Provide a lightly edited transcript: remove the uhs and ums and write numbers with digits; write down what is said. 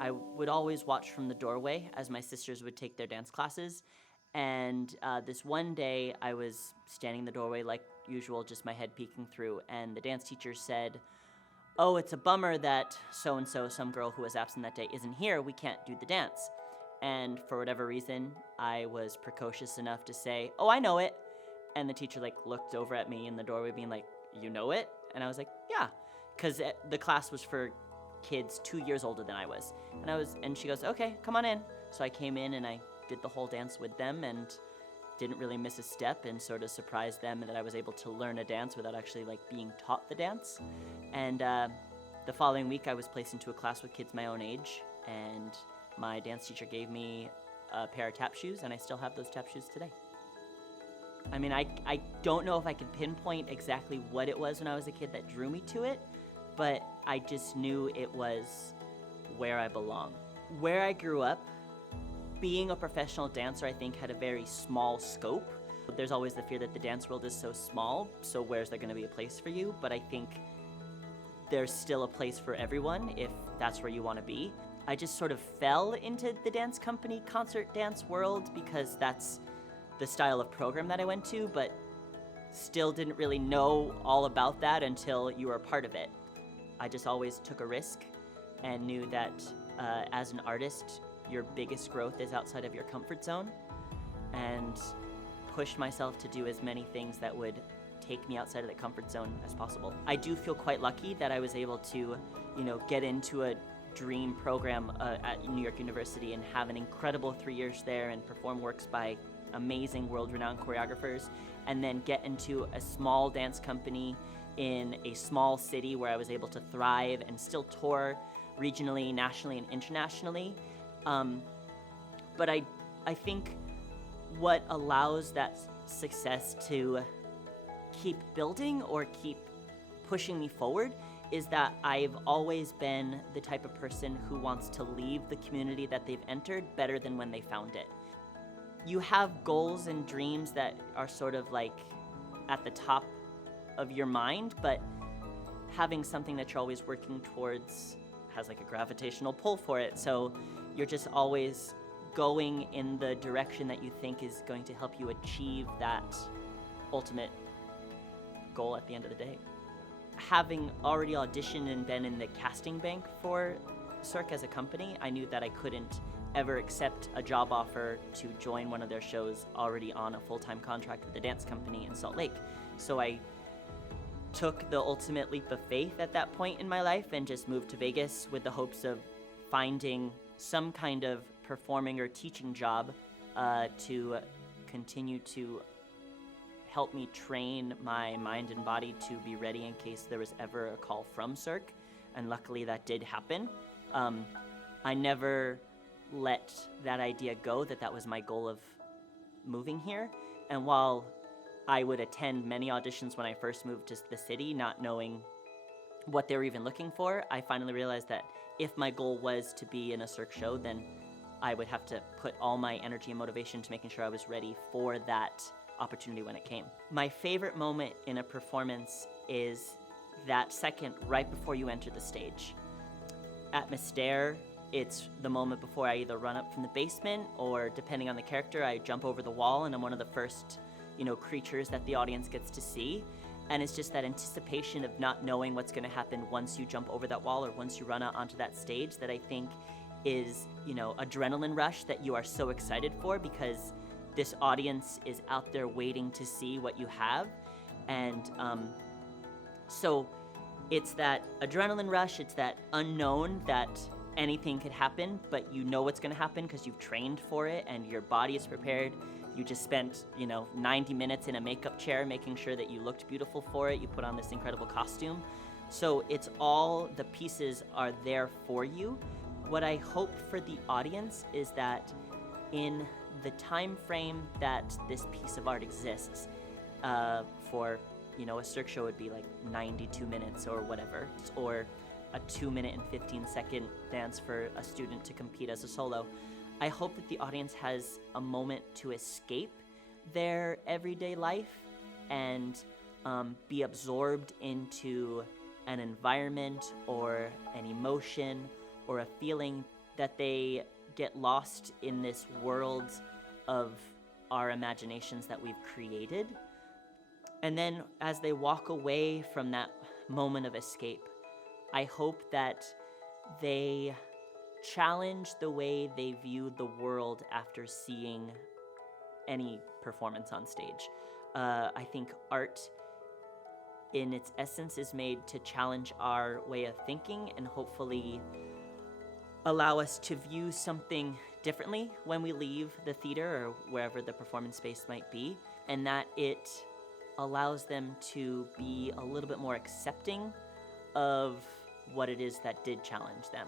I would always watch from the doorway as my sisters would take their dance classes. And this one day, I was standing in the doorway like usual, just my head peeking through, and the dance teacher said, "Oh, it's a bummer that so-and-so, some girl who was absent that day, isn't here. We can't do the dance." And for whatever reason, I was precocious enough to say, "Oh, I know it." And the teacher looked over at me in the doorway being like, "You know it?" And I was like, "Yeah," because the class was for kids 2 years older than I was. And she goes, "Okay, come on in." So I came in and I did the whole dance with them and didn't really miss a step, and sort of surprised them that I was able to learn a dance without actually being taught the dance. And the following week I was placed into a class with kids my own age, and my dance teacher gave me a pair of tap shoes, and I still have those tap shoes today. I mean, I don't know if I could pinpoint exactly what it was when I was a kid that drew me to it, but I just knew it was where I belong. Where I grew up, being a professional dancer, I think, had a very small scope. There's always the fear that the dance world is so small, so where's there going to be a place for you? But I think there's still a place for everyone if that's where you want to be. I just sort of fell into the dance company concert dance world because that's the style of program that I went to, but still didn't really know all about that until you were a part of it. I just always took a risk and knew that as an artist, your biggest growth is outside of your comfort zone, and pushed myself to do as many things that would take me outside of the comfort zone as possible. I do feel quite lucky that I was able to, get into a dream program at New York University and have an incredible 3 years there and perform works by amazing world-renowned choreographers, and then get into a small dance company in a small city where I was able to thrive and still tour regionally, nationally, and internationally. But I think what allows that success to keep building or keep pushing me forward is that I've always been the type of person who wants to leave the community that they've entered better than when they found it. You have goals and dreams that are sort of at the top of your mind, but having something that you're always working towards has a gravitational pull for it. So you're just always going in the direction that you think is going to help you achieve that ultimate goal at the end of the day. Having already auditioned and been in the casting bank for Cirque as a company, I knew that I couldn't ever accept a job offer to join one of their shows already on a full-time contract with the dance company in Salt Lake. So I took the ultimate leap of faith at that point in my life and just moved to Vegas with the hopes of finding some kind of performing or teaching job to continue to help me train my mind and body to be ready in case there was ever a call from Cirque, and luckily that did happen. I never let that idea go, that was my goal of moving here, and while I would attend many auditions when I first moved to the city, not knowing what they were even looking for, I finally realized that if my goal was to be in a Cirque show, then I would have to put all my energy and motivation to making sure I was ready for that opportunity when it came. My favorite moment in a performance is that second right before you enter the stage. At Mystere, it's the moment before I either run up from the basement or, depending on the character, I jump over the wall and I'm one of the first creatures that the audience gets to see. And it's just that anticipation of not knowing what's going to happen once you jump over that wall or once you run out onto that stage that I think is, adrenaline rush that you are so excited for, because this audience is out there waiting to see what you have. And so it's that adrenaline rush, it's that unknown that anything could happen, but you know what's going to happen because you've trained for it and your body is prepared. You just spent, 90 minutes in a makeup chair making sure that you looked beautiful for it. You put on this incredible costume. So it's all, the pieces are there for you. What I hope for the audience is that in the time frame that this piece of art exists, for, a Cirque show would be like 92 minutes or whatever, or a 2-minute and 15-second dance for a student to compete as a solo. I hope that the audience has a moment to escape their everyday life and be absorbed into an environment or an emotion or a feeling, that they get lost in this world of our imaginations that we've created. And then as they walk away from that moment of escape, I hope that they challenge the way they view the world after seeing any performance on stage. I think art in its essence is made to challenge our way of thinking and hopefully allow us to view something differently when we leave the theater or wherever the performance space might be, and that it allows them to be a little bit more accepting of what it is that did challenge them.